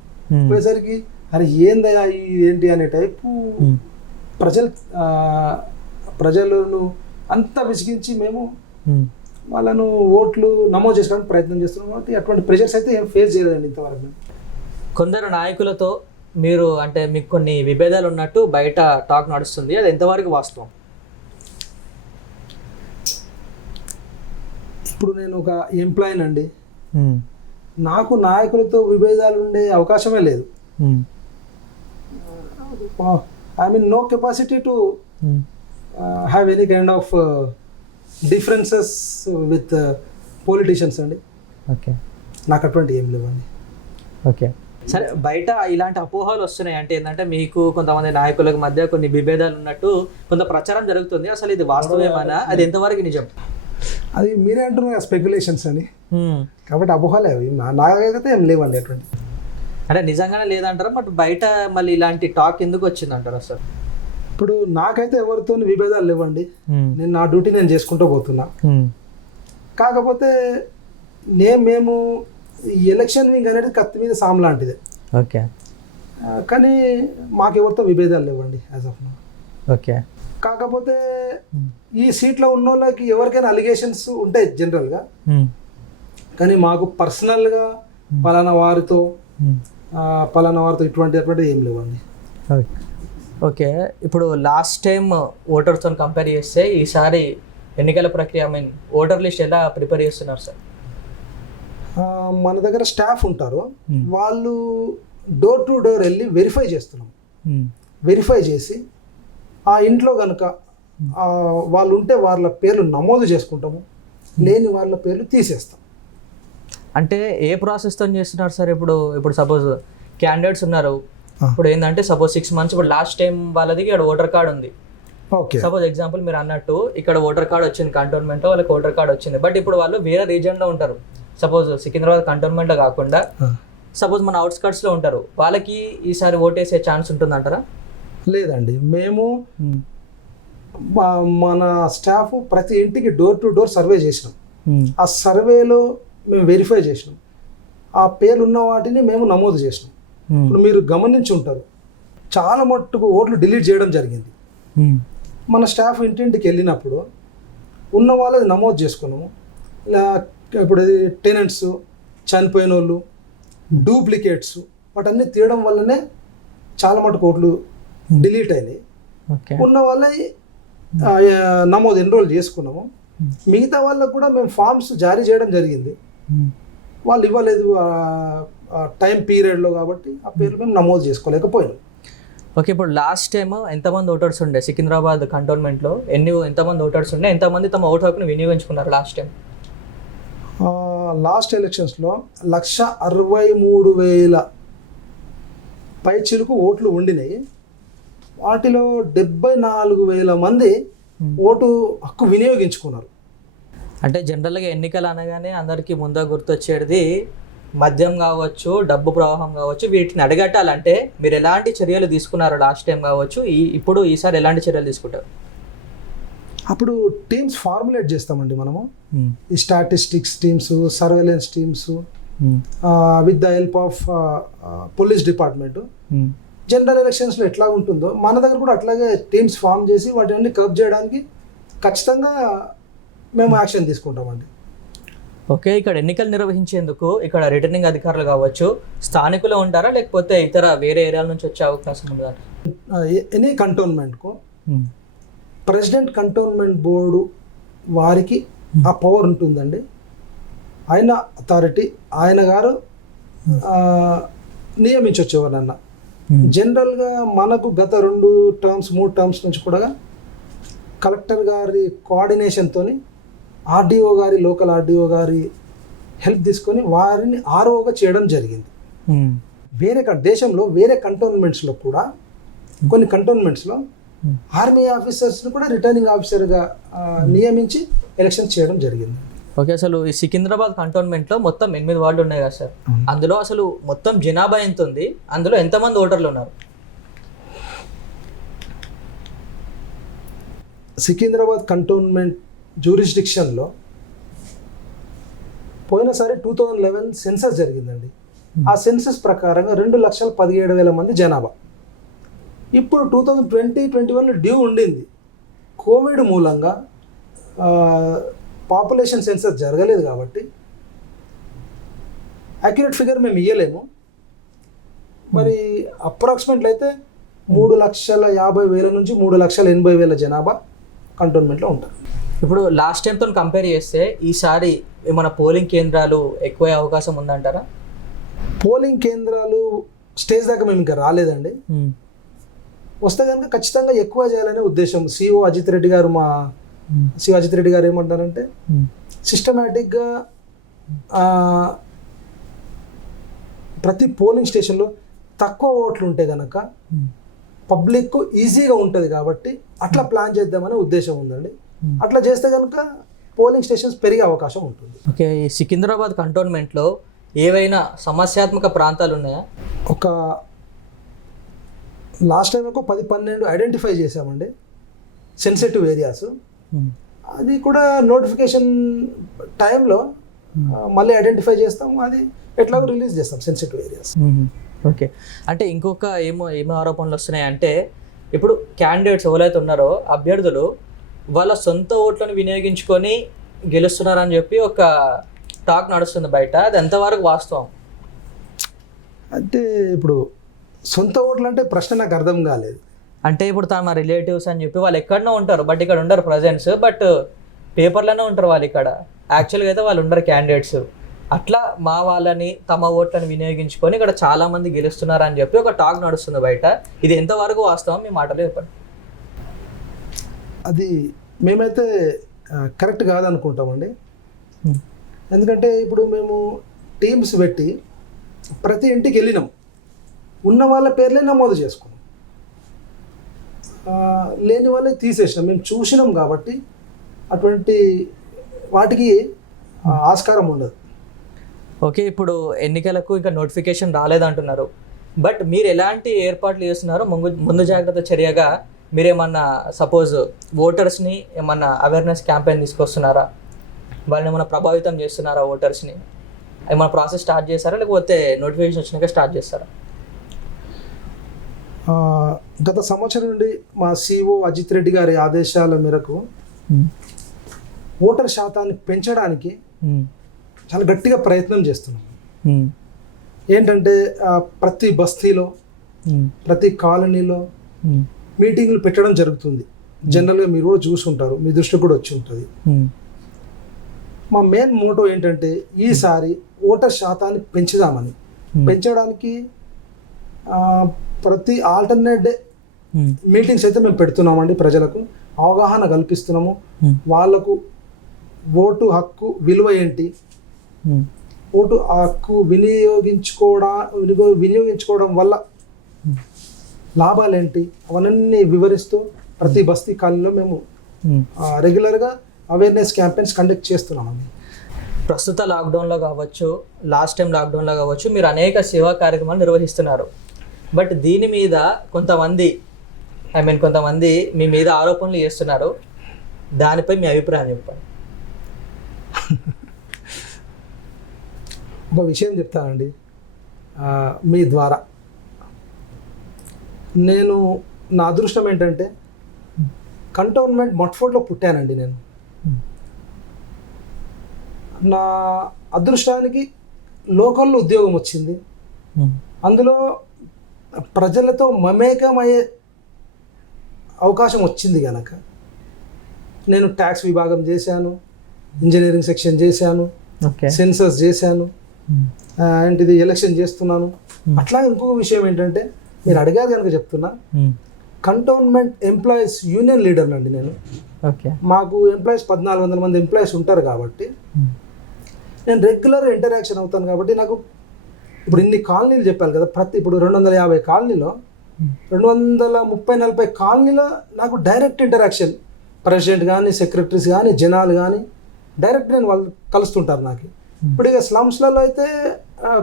పోయేసరికి అరే ఏందయ్యా ఏంటి అనే టైపు ప్రజలను అంతా విసిగించి మేము వాళ్ళను ఓట్లు నమోదు చేసుకోవడానికి ప్రయత్నం చేస్తున్నాం. కాబట్టి అటువంటి ప్రెషర్స్ అయితే ఏం ఫేస్ చేయలేదండి ఇంతవరకు. కొందరు నాయకులతో మీరు అంటే మీకు కొన్ని విభేదాలు ఉన్నట్టు బయట టాక్ నడుస్తుంది, అది ఎంతవరకు వాస్తవం? ఇప్పుడు నేను ఒక ఎంప్లాయీ అండి, నాకు నాయకులతో విభేదాలు ఉండే అవకాశమే లేదు. I mean no capacity to have any kind of differences with politicians అండి. ఓకే, నాకు అటువంటి ఏం లేవండి. ఓకే, సరే, బయట ఇలాంటి అపోహలు వస్తున్నాయి అంటే ఏంటంటే మీకు కొంతమంది నాయకులకు మధ్య కొన్ని విభేదాలు ఉన్నట్టు కొంత ప్రచారం జరుగుతుంది. అసలు ఇది వాస్తవమేనా? అది ఎంతవరకు నిజం? అది మీరే అంటున్నారు స్పెక్యులేషన్స్ అని, కాబట్టి అపోహలే అవి. నాకైతే ఏం లేవండి అటువంటి. అంటే నిజంగానే లేదంటారా? బట్ బయట మళ్ళీ ఇలాంటి టాక్ ఎందుకు వచ్చిందంటారు అసలు? ఇప్పుడు నాకైతే ఎవరితో విభేదాలు లేవండి. నేను నా డ్యూటీ నేను చేసుకుంటూ పోతున్నా. కాకపోతే మేము ఎలక్షన్ వింగ్ అనేది కత్తి మీద సామ్ లాంటిదే. ఓకే, కానీ మాకెవరితో విభేదాలు లేవండి యాజ్ ఆఫ్ నౌ. ఓకే. కాకపోతే ఈ సీట్లో ఉన్న వాళ్ళకి ఎవరికైనా అలిగేషన్స్ ఉంటాయి జనరల్గా, కానీ మాకు పర్సనల్గా పలానా వారితో ఇటువంటి ఏం లేవండి. ఓకే, ఇప్పుడు లాస్ట్ టైం ఓటర్స్తో కంపేర్ చేస్తే ఈసారి ఎన్నికల ప్రక్రియ ఓటర్ లిస్ట్ ఎలా ప్రిపేర్ చేస్తున్నారు సార్? మన దగ్గర స్టాఫ్ ఉంటారు, వాళ్ళు డోర్ టు డోర్ వెళ్ళి వెరిఫై చేస్తున్నాం. వెరిఫై చేసి ఆ ఇంట్లో కనుక వాళ్ళు ఉంటే వాళ్ళ పేర్లు నమోదు చేసుకుంటాము, లేని వాళ్ళ పేర్లు తీసేస్తాం. అంటే ఏ ప్రాసెస్తో చేస్తున్నారు సార్? ఇప్పుడు సపోజ్ క్యాండిడేట్స్ ఉన్నారు, ఇప్పుడు ఏంటంటే సపోజ్ 6 months, ఇప్పుడు లాస్ట్ టైం వాళ్ళది ఇక్కడ ఓటర్ కార్డ్ ఉంది. ఓకే, సపోజ్ ఎగ్జాంపుల్ మీరు అన్నట్టు ఇక్కడ ఓటర్ కార్డ్ వచ్చింది కంటోన్మెంట్లో, వాళ్ళకి ఓటర్ కార్డ్ వచ్చింది, బట్ ఇప్పుడు వాళ్ళు వేరే రీజియన్లో ఉంటారు. సపోజ్ సికింద్రాబాద్ కంటోన్మెంట్లో కాకుండా సపోజ్ మన అవుట్స్కట్స్లో ఉంటారు, వాళ్ళకి ఈసారి ఓటేసే ఛాన్స్ ఉంటుందంటారా? లేదండి, మేము మన స్టాఫ్ ప్రతి ఇంటికి డోర్ టు డోర్ సర్వే చేసినాం. ఆ సర్వేలో మేము వెరిఫై చేసినాం, ఆ పేర్లు ఉన్న వాటిని మేము నమోదు చేసినాం. ఇప్పుడు మీరు గమనించి ఉంటారు, చాలా మట్టుకు ఓట్లు డిలీట్ చేయడం జరిగింది. మన స్టాఫ్ ఇంటింటికి వెళ్ళినప్పుడు ఉన్న వాళ్ళది నమోదు చేసుకున్నాము. ఇప్పుడు టెనెంట్స్, చనిపోయిన వాళ్ళు, డూప్లికేట్స్, వాటన్నీ తీయడం వల్లనే చాలా మటుకు ఓట్లు డిలీట్ అయినాయి. ఉన్న వాళ్ళని నమోదు ఎన్రోల్ చేసుకున్నాము. మిగతా వాళ్ళకు కూడా మేము ఫామ్స్ జారీ చేయడం జరిగింది, వాళ్ళు ఇవ్వలేదు టైం పీరియడ్లో, కాబట్టి ఆ పేర్లు మేము నమోదు చేసుకోలేకపోయినాం. ఓకే, ఇప్పుడు లాస్ట్ టైం ఎంతమంది ఓటర్స్ ఉండే సికింద్రాబాద్ కంటోన్మెంట్లో? ఎంతమంది ఓటర్స్ ఉండే, ఎంతమంది తమ ఓటు హక్కును వినియోగించుకున్నారు లాస్ట్ టైం? లాస్ట్ ఎలక్షన్స్లో 163,000 పైచిలుకు ఓట్లు ఉండినాయి. వాటిలో 74,000 మంది ఓటు హక్కు వినియోగించుకున్నారు. అంటే జనరల్గా ఎన్నికలు అనగానే అందరికీ ముందుగా గుర్తొచ్చేది మద్యం కావచ్చు, డబ్బు ప్రవాహం కావచ్చు, వీటిని అడగట్టాలంటే మీరు ఎలాంటి చర్యలు తీసుకున్నారు లాస్ట్ టైం కావచ్చు, ఈసారి ఎలాంటి చర్యలు తీసుకుంటారు? అప్పుడు టీమ్స్ ఫార్ములేట్ చేస్తామండి మనము, ఈ statistics teams, surveillance teams, with the help of police department. General ఎలక్షన్స్లో ఎట్లా ఉంటుందో మన దగ్గర కూడా అట్లాగే టీమ్స్ ఫామ్ చేసి వాటిని కర్బ్ చేయడానికి ఖచ్చితంగా మేము యాక్షన్ తీసుకుంటామండి. ఓకే, ఇక్కడ ఎన్నికలు నిర్వహించేందుకు ఇక్కడ రిటర్నింగ్ అధికారులు కావచ్చు స్థానికులు ఉంటారా, లేకపోతే ఇతర వేరే ఏరియాల నుంచి వచ్చే అవకాశం ఉందా? ఎనీ కంటోన్మెంట్కు ప్రెసిడెంట్ కంటోన్మెంట్ బోర్డు వారికి ఆ పవర్ ఉంటుందండి. ఆయన అథారిటీ, ఆయన గారు నియమించవచ్చు ఎవరన్నా. జనరల్గా మనకు గత 2 terms 3 terms నుంచి కూడా కలెక్టర్ గారి కోఆర్డినేషన్తో ఆర్డీఓ గారి, లోకల్ ఆర్డీఓ గారి హెల్ప్ తీసుకొని వారిని ఆర్ఓగా చేయడం జరిగింది. వేరే దేశంలో వేరే కంటోన్మెంట్స్లో కూడా కొన్ని కంటోన్మెంట్స్లో ఆర్మీ ఆఫీసర్స్ని కూడా రిటర్నింగ్ ఆఫీసర్గా నియమించి ఎలక్షన్ చేయడం జరిగింది. ఓకే, అసలు ఈ సికింద్రాబాద్ కంటోన్మెంట్లో మొత్తం 8 వార్డులు ఉన్నాయి కదా సార్, అందులో అసలు మొత్తం జనాభా ఎంత ఉంది, అందులో ఎంతమంది ఓటర్లు ఉన్నారు? సికింద్రాబాద్ కంటోన్మెంట్ జ్యూరిస్డిక్షన్లో పోయినసారి 2011 సెన్సస్ జరిగిందండి. ఆ సెన్సస్ ప్రకారంగా 2,17,000 మంది జనాభా. ఇప్పుడు 2020-21 డ్యూ ఉండింది. కోవిడ్ మూలంగా పాపులేషన్ సెన్సస్ జరగలేదు కాబట్టి యాక్యురేట్ ఫిగర్ మేము ఇవ్వలేము. మరి అప్రాక్సిమేట్లీ అయితే 3,50,000 నుంచి 3,80,000 జనాభా కంటోన్మెంట్లో ఉంటారు. ఇప్పుడు లాస్ట్ టైంతో కంపేర్ చేస్తే ఈసారి ఏమైనా పోలింగ్ కేంద్రాలు ఎక్కువ అవకాశం ఉందంటారా? పోలింగ్ కేంద్రాలు స్టేజ్ దాకా మేము ఇంకా రాలేదండి. వస్తే కనుక ఖచ్చితంగా ఎక్కువ చేయాలనే ఉద్దేశం. సిఓ అజిత్ రెడ్డి గారు, మా సిఓ అజిత్ రెడ్డి గారు ఏమంటారంటే సిస్టమేటిక్గా ప్రతి పోలింగ్ స్టేషన్లో తక్కువ ఓట్లు ఉంటే కనుక పబ్లిక్ ఈజీగా ఉంటుంది కాబట్టి అట్లా ప్లాన్ చేద్దామనే ఉద్దేశం ఉందండి. అట్లా చేస్తే కనుక పోలింగ్ స్టేషన్స్ పెరిగే అవకాశం ఉంటుంది. ఓకే, ఈ సికింద్రాబాద్ కంటోన్మెంట్లో ఏవైనా సమస్యాత్మక ప్రాంతాలు ఉన్నాయా? ఒక లాస్ట్ టైం ఒక 10-12 ఐడెంటిఫై చేసామండి సెన్సిటివ్ ఏరియాస్. అది కూడా నోటిఫికేషన్ టైంలో మళ్ళీ ఐడెంటిఫై చేస్తాం, అది ఎట్లాగో రిలీజ్ చేస్తాం సెన్సిటివ్ ఏరియాస్. ఓకే, అంటే ఇంకొక ఏమో ఆరోపణలు వస్తున్నాయి అంటే ఇప్పుడు క్యాండిడేట్స్ ఎవరైతే ఉన్నారో అభ్యర్థులు వాళ్ళ సొంత ఓట్లను వినియోగించుకొని గెలుస్తున్నారని చెప్పి ఒక టాక్ నడుస్తుంది బయట, అది ఎంతవరకు వాస్తవం? అంటే ఇప్పుడు సొంత ఓట్లు అంటే ప్రశ్న నాకు అర్థం కాలేదు. అంటే ఇప్పుడు తమ రిలేటివ్స్ అని చెప్పి వాళ్ళు ఎక్కడనో ఉంటారు, బట్ ఇక్కడ ఉండరు ప్రజెంట్స్, బట్ పేపర్లోనే ఉంటారు వాళ్ళు. ఇక్కడ యాక్చువల్గా అయితే వాళ్ళు ఉండరు క్యాండిడేట్స్. అట్లా మా వాళ్ళని తమ ఓట్లను వినియోగించుకొని ఇక్కడ చాలా మంది గెలుస్తున్నారు అని చెప్పి ఒక టాక్ నడుస్తుంది బయట. ఇది ఎంతవరకు వాస్తవం మీ మాటలు చెప్పండి. అది మేమైతే కరెక్ట్ కాదనుకుంటామండి. ఎందుకంటే ఇప్పుడు మేము టీమ్స్ పెట్టి ప్రతి ఇంటికి వెళ్ళినాం, ఉన్న వాళ్ళ పేర్లే నమోదు చేసుకున్నాం, లేని వాళ్ళే తీసేసినాం. మేము చూసినాం కాబట్టి అటువంటి వాటికి ఆస్కారం ఉండదు. ఓకే, ఇప్పుడు ఎన్నికలకు ఇంకా నోటిఫికేషన్ రాలేదంటున్నారు, బట్ మీరు ఎలాంటి ఏర్పాట్లు చేస్తున్నారో ముందు జాగ్రత్త చర్యగా మీరేమన్నా సపోజ్ ఓటర్స్ని ఏమన్నా అవేర్నెస్ క్యాంపెయిన్ తీసుకొస్తున్నారా? వాళ్ళని ఏమన్నా ప్రభావితం చేస్తున్నారా? ఓటర్స్ని ఏమన్నా ప్రాసెస్ స్టార్ట్ చేస్తారా, లేకపోతే నోటిఫికేషన్ వచ్చినాక స్టార్ట్ చేస్తారా? గత సంవత్సరం నుండి మా సిఓ అజిత్ రెడ్డి గారి ఆదేశాల మేరకు ఓటర్ శాతాన్ని పెంచడానికి చాలా గట్టిగా ప్రయత్నం చేస్తున్నాం. ఏంటంటే ప్రతి బస్తీలో ప్రతి కాలనీలో మీటింగ్లు పెట్టడం జరుగుతుంది. జనరల్గా మీరు కూడా చూసుంటారు, మీ దృష్టికి కూడా వచ్చి ఉంటుంది. మా మెయిన్ మోటో ఏంటంటే ఈసారి ఓటర్ శాతాన్ని పెంచుదామని. పెంచడానికి ప్రతి ఆల్టర్నేట్ డే మీటింగ్స్ అయితే మేము పెడుతున్నామండి. ప్రజలకు అవగాహన కల్పిస్తున్నాము. వాళ్ళకు ఓటు హక్కు విలువ ఏంటి, ఓటు హక్కు వినియోగించుకోవడం వల్ల లాభాలేంటి, అవన్నీ వివరిస్తూ ప్రతి బస్తీ కాలనీలో మేము రెగ్యులర్గా అవేర్నెస్ క్యాంపెయిన్స్ కండక్ట్ చేస్తున్నామండి. ప్రస్తుత లాక్డౌన్లో కావచ్చు, లాస్ట్ టైం లాక్డౌన్లో కావచ్చు, మీరు అనేక సేవా కార్యక్రమాలు నిర్వహిస్తున్నారు. బట్ దీని మీద కొంతమంది మీ మీద ఆరోపణలు చేస్తున్నారు. దానిపై మీ అభిప్రాయం చెప్పండి. ఒక విషయం చెప్తానండి మీ ద్వారా. నేను నా అదృష్టం ఏంటంటే కంటోన్మెంట్ మట్ఫోర్డ్లో పుట్టానండి. నేను నా అదృష్టానికి లోకల్లో ఉద్యోగం వచ్చింది. అందులో ప్రజలతో మమేకమయ్యే అవకాశం వచ్చింది కనుక నేను ట్యాక్స్ విభాగం చేశాను, ఇంజనీరింగ్ సెక్షన్ చేశాను, సెన్సస్ చేశాను, ఏంటిది ఎలక్షన్ చేస్తున్నాను. అట్లాగే ఇంకొక విషయం ఏంటంటే మీరు అడిగారు కనుక చెప్తున్నా, కంటోన్మెంట్ ఎంప్లాయీస్ యూనియన్ లీడర్ అండి నేను. మాకు ఎంప్లాయీస్ 1400 మంది ఎంప్లాయీస్ ఉంటారు కాబట్టి నేను రెగ్యులర్ ఇంటరాక్షన్ అవుతాను. కాబట్టి నాకు ఇప్పుడు ఇన్ని కాలనీలు చెప్పాలి కదా, ఇప్పుడు 250 కాలనీలో 230-40 కాలనీలో నాకు డైరెక్ట్ ఇంటరాక్షన్. ప్రెసిడెంట్ కానీ, సెక్రటరీస్ కానీ, జనాలు కానీ డైరెక్ట్ నేను వాళ్ళు కలుస్తుంటారు నాకు. ఇప్పుడు ఇక స్లమ్స్లలో అయితే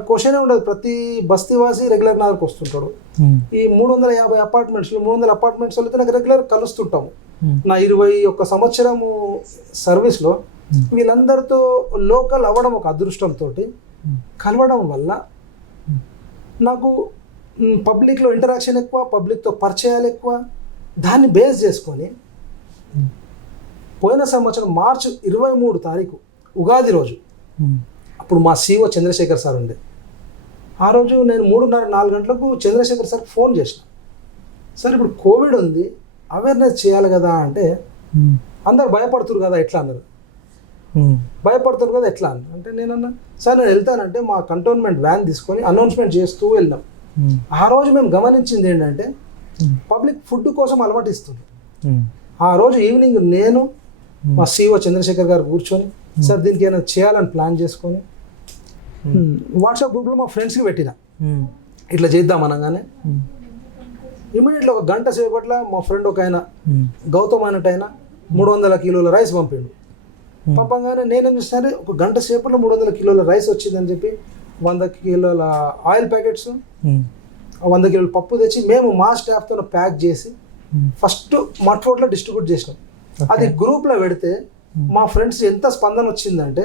క్వశ్చనే ఉండదు, ప్రతి బస్తీవాసి రెగ్యులర్ నా దగ్గరకు వస్తుంటాడు. ఈ 350 అపార్ట్మెంట్స్లో 300 అపార్ట్మెంట్స్ అయితే నాకు రెగ్యులర్ కలుస్తుంటాము. నా 21 సంవత్సరము సర్వీస్లో వీళ్ళందరితో లోకల్ అవ్వడం ఒక అదృష్టంతో కలవడం వల్ల నాకు పబ్లిక్లో ఇంటరాక్షన్ ఎక్కువ, పబ్లిక్తో పరిచయాలు ఎక్కువ. దాన్ని బేస్ చేసుకొని పోయిన సంవత్సరం మార్చి 23 తారీఖు ఉగాది రోజు, అప్పుడు మా సిఓ చంద్రశేఖర్ సార్ ఉండే. ఆ రోజు నేను 3:30-4 గంటలకు చంద్రశేఖర్ సార్ ఫోన్ చేసిన. సార్ ఇప్పుడు కోవిడ్ ఉంది, అవేర్నెస్ చేయాలి కదా అంటే అందరు భయపడుతున్నారు కదా ఎట్లా అన్నారు. భయపడుతున్నారు కదా ఎట్లా అన్నారు అంటే నేనన్నా సార్ నేను వెళ్తానంటే మా కంటోన్మెంట్ వ్యాన్ తీసుకొని అనౌన్స్మెంట్ చేస్తూ వెళ్ళాం. ఆ రోజు మేము గమనించింది ఏంటంటే పబ్లిక్ ఫుడ్ కోసం అలవాటు ఇస్తుంది. ఆ రోజు ఈవినింగ్ నేను మా సిఓ చంద్రశేఖర్ గారు కూర్చొని సార్ దీనికి ఏమైనా చేయాలని ప్లాన్ చేసుకొని వాట్సాప్ గ్రూప్లో మా ఫ్రెండ్స్కి పెట్టిన ఇట్లా చేద్దాం అనగానే ఇమీడియట్లీ 1 గంట సేపట్లో మా ఫ్రెండ్ ఒక ఆయన గౌతమ్ అన్నట్టు ఆయన 300 కిలోల రైస్ పంపిండు. పంపంగానే నేనేం చేసినా 1 గంట సేపట్లో 300 కిలోల రైస్ వచ్చిందని చెప్పి 100 కిలోల ఆయిల్ ప్యాకెట్స్, 100 కిలోల పప్పు తెచ్చి మేము మా స్టాఫ్తో ప్యాక్ చేసి ఫస్ట్ మట్ఫోర్డ్లో డిస్ట్రిబ్యూట్ చేసినాం. అది గ్రూప్లో పెడితే మా ఫ్రెండ్స్ ఎంత స్పందన వచ్చిందంటే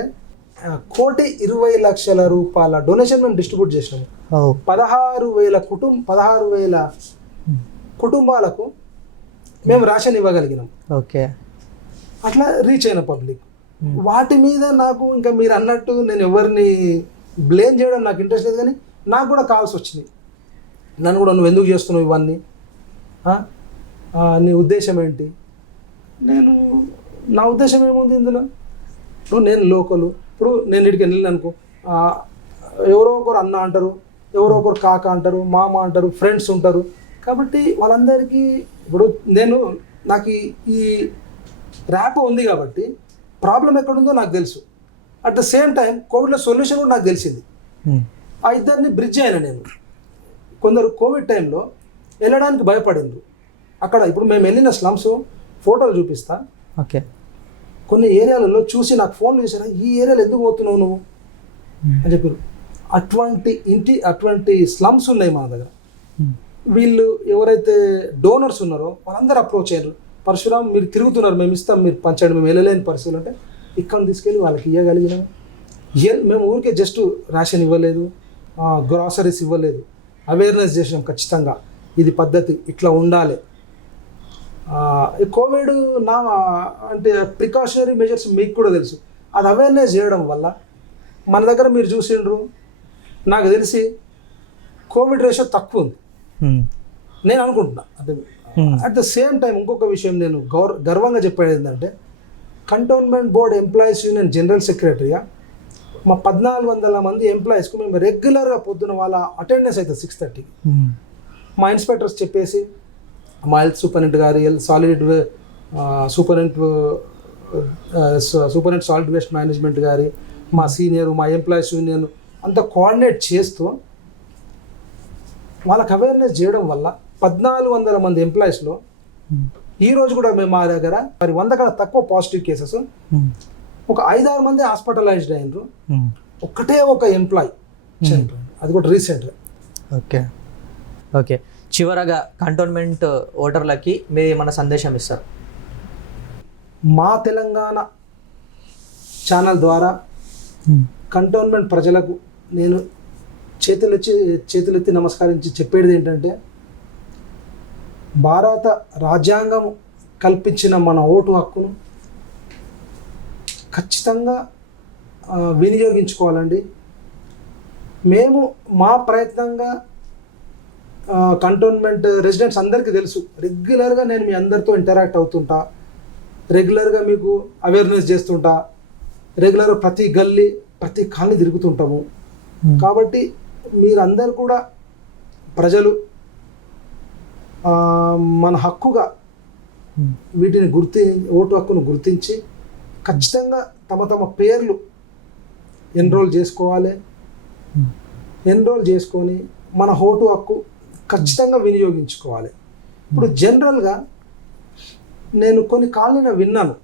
1,20,00,000 రూపాయల డొనేషన్ మేము డిస్ట్రిబ్యూట్ చేసినాము. 16,000 కుటుంబాలకు మేము రేషన్ ఇవ్వగలిగినాం. ఓకే. అట్లా రీచ్ అయిన పబ్లిక్. వాటి మీద నాకు ఇంకా మీరు అన్నట్టు నేను ఎవరిని బ్లేమ్ చేయడం నాకు ఇంట్రెస్ట్ లేదు, కానీ నాకు కూడా కాల్స్ వచ్చినాయి. నన్ను కూడా నువ్వు ఎందుకు చేస్తున్నావు ఇవన్నీ, నీ ఉద్దేశం ఏంటి? నా ఉద్దేశం ఏముంది ఇందులో? ఇప్పుడు నేను లోకలు, ఇప్పుడు నేను ఇక్కడికి వెళ్ళిన అనుకో, ఎవరో ఒకరు అన్న అంటారు, ఎవరో ఒకరు కాక అంటారు, మామ అంటారు, ఫ్రెండ్స్ ఉంటారు. కాబట్టి వాళ్ళందరికీ ఇప్పుడు నాకు ఈ ర్యాప్ ఉంది కాబట్టి ప్రాబ్లం ఎక్కడుందో నాకు తెలుసు. అట్ ద సేమ్ టైం కోవిడ్లో సొల్యూషన్ కూడా నాకు తెలిసింది. ఆ ఇద్దరిని బ్రిడ్జ్ అయినా నేను. కొందరు కోవిడ్ టైంలో వెళ్ళడానికి భయపడిండ్రు. అక్కడ ఇప్పుడు మేము వెళ్ళిన స్లమ్స్ ఫోటోలు చూపిస్తా. ఓకే. కొన్ని ఏరియాలలో చూసి నాకు ఫోన్లు చేశారు, ఈ ఏరియాలో ఎందుకు పోతున్నావు నువ్వు అని చెప్పారు. అటువంటి స్లమ్స్ ఉన్నాయి మన దగ్గర. వీళ్ళు ఎవరైతే డోనర్స్ ఉన్నారో వాళ్ళందరూ అప్రోచ్ అయ్యారు. పరశురామ్ మీరు తిరుగుతున్నారు, మేము ఇస్తాం, మీరు పంచండి, మేము వెళ్ళలేని పరిస్థితులు అంటే ఇక్కడ తీసుకెళ్ళి వాళ్ళకి ఇవ్వగలిగినాము. మేము ఊరికే జస్ట్ రేషన్ ఇవ్వలేదు, గ్రాసరీస్ ఇవ్వలేదు, అవేర్నెస్ చేసినాం. ఖచ్చితంగా ఇది పద్ధతి, ఇట్లా ఉండాలి. కోవిడ్ అంటే ప్రికాషనరీ మెజర్స్ మీకు కూడా తెలుసు. అది అవేర్నెస్ చేయడం వల్ల మన దగ్గర మీరు చూసిండ్రు, నాకు తెలిసి కోవిడ్ రేషియో తక్కువ ఉంది నేను అనుకుంటున్నా. అంటే అట్ ద సేమ్ టైం ఇంకొక విషయం నేను గర్వంగా చెప్పేది ఏంటంటే, cantonment board employees union general సెక్రటరీగా మా 1400 మంది ఎంప్లాయీస్కు మేము రెగ్యులర్గా పొద్దున వాళ్ళ అటెండెన్స్ అవుతుంది 6:30కి. మా ఇన్స్పెక్టర్స్ చెప్పేసి, మా హెల్త్ సూపరింటెండెంట్ గారు, సూపరింటెండెంట్ సాలిడ్ వేస్ట్ మేనేజ్మెంట్ గారి, మా సీనియర్, మా ఎంప్లాయీస్ యూనియన్ అంతా కోఆర్డినేట్ చేస్తూ వాళ్ళకి అవేర్నెస్ చేయడం వల్ల 1400 మంది ఎంప్లాయీస్లో ఈరోజు కూడా మేము మా దగ్గర మరి 100 కన్నా తక్కువ పాజిటివ్ కేసెస్, ఒక 5-6 మంది హాస్పిటలైజ్డ్ అయినరు, ఒక్కటే ఒక ఎంప్లాయీ చనిపోయాడు, అది కూడా రీసెంట్గా. ఓకే. ఓకే. చివరగా కంటోన్మెంట్ ఓటర్లకి మీరు ఏమైనా సందేశం ఇస్తారు? మా తెలంగాణ ఛానల్ ద్వారా కంటోన్మెంట్ ప్రజలకు నేను చేతులెత్తి నమస్కరించి చెప్పేది ఏంటంటే, భారత రాజ్యాంగం కల్పించిన మన ఓటు హక్కును ఖచ్చితంగా వినియోగించుకోవాలండి. మేము మా ప్రయత్నంగా కంటోన్మెంట్ రెసిడెంట్స్ అందరికీ తెలుసు, రెగ్యులర్గా నేను మీ అందరితో ఇంటరాక్ట్ అవుతుంటా, రెగ్యులర్గా మీకు అవేర్నెస్ చేస్తుంటా, రెగ్యులర్గా ప్రతి గల్లీ ప్రతి కాలనీ తిరుగుతుంటాము. కాబట్టి మీరందరూ కూడా ప్రజలు మన హక్కుగా వీటిని ఓటు హక్కును గుర్తించి ఖచ్చితంగా తమ పేర్లు ఎన్రోల్ చేసుకోవాలి. ఎన్రోల్ చేసుకొని మన ఓటు హక్కు ఖచ్చితంగా వినియోగించుకోవాలి. ఇప్పుడు జనరల్గా నేను కొన్ని కాలనీలో విన్నాను,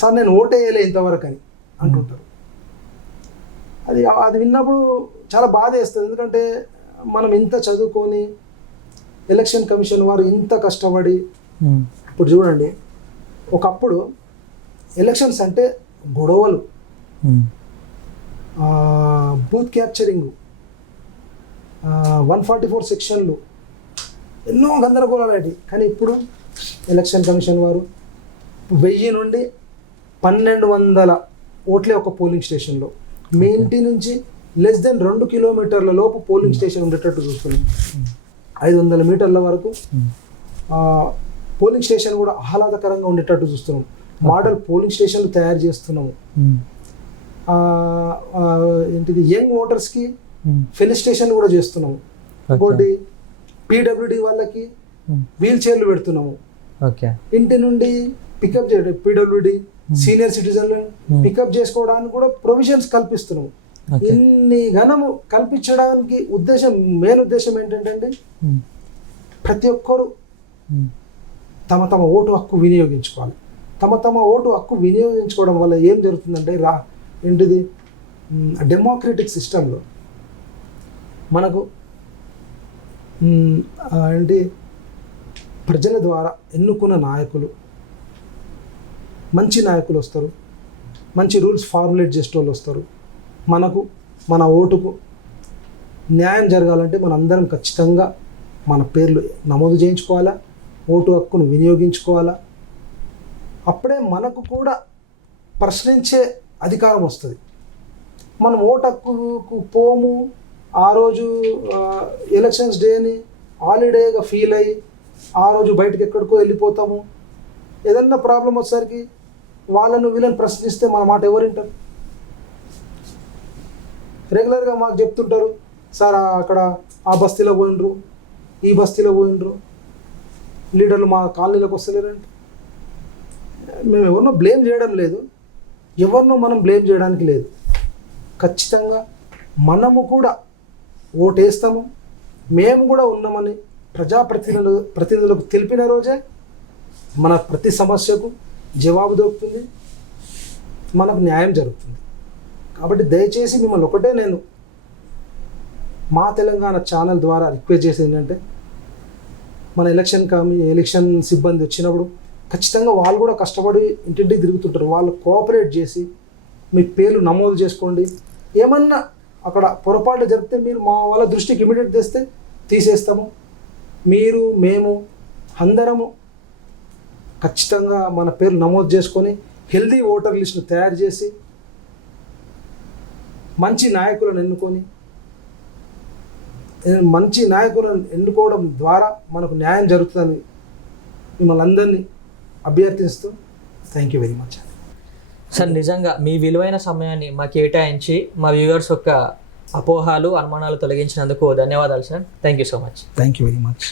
సార్ నేను ఓటేయలే ఇంతవరకు అని అంటుంటారు. అది విన్నప్పుడు చాలా బాధ వేస్తుంది. ఎందుకంటే మనం ఇంత చదువుకొని ఎలక్షన్ కమిషన్ వారు ఇంత కష్టపడి, ఇప్పుడు చూడండి, ఒకప్పుడు ఎలక్షన్స్ అంటే గొడవలు, బూత్ క్యాప్చరింగ్, 144 సెక్షన్లు, ఎన్నో గందరగోళాలు. కానీ ఇప్పుడు ఎలక్షన్ కమిషన్ వారు 1000 నుండి 1200 ఓట్లే ఒక పోలింగ్ స్టేషన్లో, మీ ఇంటి నుంచి లెస్ దెన్ 2 కిలోమీటర్ల లోపు పోలింగ్ స్టేషన్ ఉండేటట్టు చూస్తున్నాం. 500 మీటర్ల వరకు పోలింగ్ స్టేషన్ కూడా ఆహ్లాదకరంగా ఉండేటట్టు చూస్తున్నాం. మోడల్ పోలింగ్ స్టేషన్లు తయారు చేస్తున్నాము. ఏంటిది, యంగ్ ఓటర్స్కి ఫెలిస్టేషన్ కూడా చేస్తున్నాము. ఇంకోటి పీడబ్ల్యూడి వాళ్ళకి వీల్ చైర్లు పెడుతున్నాము. ఇంటి నుండి పికప్ చేయడం, పీడబ్ల్యూడి సీనియర్ సిటిజన్లు పికప్ చేసుకోవడానికి కూడా ప్రొవిజన్స్ కల్పిస్తున్నాము. ఇన్ని ఘనము కల్పించడానికి మెయిన్ ఉద్దేశం ఏంటంటే, ప్రతి ఒక్కరు తమ ఓటు హక్కు వినియోగించుకోవాలి. తమ ఓటు హక్కు వినియోగించుకోవడం వల్ల ఏం జరుగుతుందంటే, ఏంటిది, డెమోక్రటిక్ సిస్టంలో మనకు ఏంటి, ప్రజల ద్వారా ఎన్నుకున్న నాయకులు, మంచి నాయకులు వస్తారు, మంచి రూల్స్ ఫార్ములేట్ చేసే వాళ్ళు వస్తారు. మన ఓటుకు న్యాయం జరగాలంటే మనందరం ఖచ్చితంగా మన పేర్లు నమోదు చేయించుకోవాలా. ఓటు హక్కును వినియోగించుకోవాలా. అప్పుడే మనకు కూడా ప్రశ్నించే అధికారం వస్తుంది. మనం ఓటు హక్కుకు పోము, ఆ రోజు ఎలక్షన్స్ డేని హాలిడేగా ఫీల్ అయ్యి ఆ రోజు బయటకు ఎక్కడికో వెళ్ళిపోతాము. ఏదన్నా ప్రాబ్లం వచ్చేసరికి వాళ్ళను వీళ్ళని ప్రశ్నిస్తే మన మాట ఎవరు వింటారు? రెగ్యులర్గా మాకు చెప్తుంటారు, సార్ అక్కడ ఆ బస్తీలో పోయినరు, ఈ బస్తీలో పోయినరు, లీడర్లు మా కాలనీలోకి వస్తలేరంటే. మేము ఎవరినో బ్లేమ్ చేయడం లేదు, ఎవరినో మనం బ్లేమ్ చేయడానికి లేదు. ఖచ్చితంగా మనము కూడా ఓటేస్తాము, మేము కూడా ఉన్నామని ప్రతినిధులకు తెలిపిన రోజే మన ప్రతి సమస్యకు జవాబు దొరుకుతుంది, మనకు న్యాయం జరుగుతుంది. కాబట్టి దయచేసి మిమ్మల్ని ఒకటే నేను మా తెలంగాణ ఛానల్ ద్వారా రిక్వెస్ట్ చేసేది ఏంటంటే, మన ఎలక్షన్ సిబ్బంది వచ్చినప్పుడు ఖచ్చితంగా వాళ్ళు కూడా కష్టపడి ఇంటింటికి తిరుగుతుంటారు, వాళ్ళు కోఆపరేట్ చేసి మీ పేర్లు నమోదు చేసుకోండి. ఏమన్నా అక్కడ పొరపాట్లు జరిగితే మీరు మా వాళ్ళ దృష్టికి ఇమీడియట్ తెస్తే తీసేస్తాము. మీరు మేము అందరము ఖచ్చితంగా మన పేర్లు నమోదు చేసుకొని హెల్దీ ఓటర్ లిస్ట్ను తయారు చేసి మంచి నాయకులను ఎన్నుకోవడం ద్వారా మనకు న్యాయం జరుగుతుందని మిమ్మల్ని అందరినీ అభ్యర్థిస్తూ thank you very much. Sir, నిజంగా మీ విలువైన సమయాన్ని మాకు కేటాయించి మా వ్యూవర్స్ యొక్క అపోహాలు అనుమానాలు తొలగించినందుకు ధన్యవాదాలు sir. Thank you so much. Thank you very much.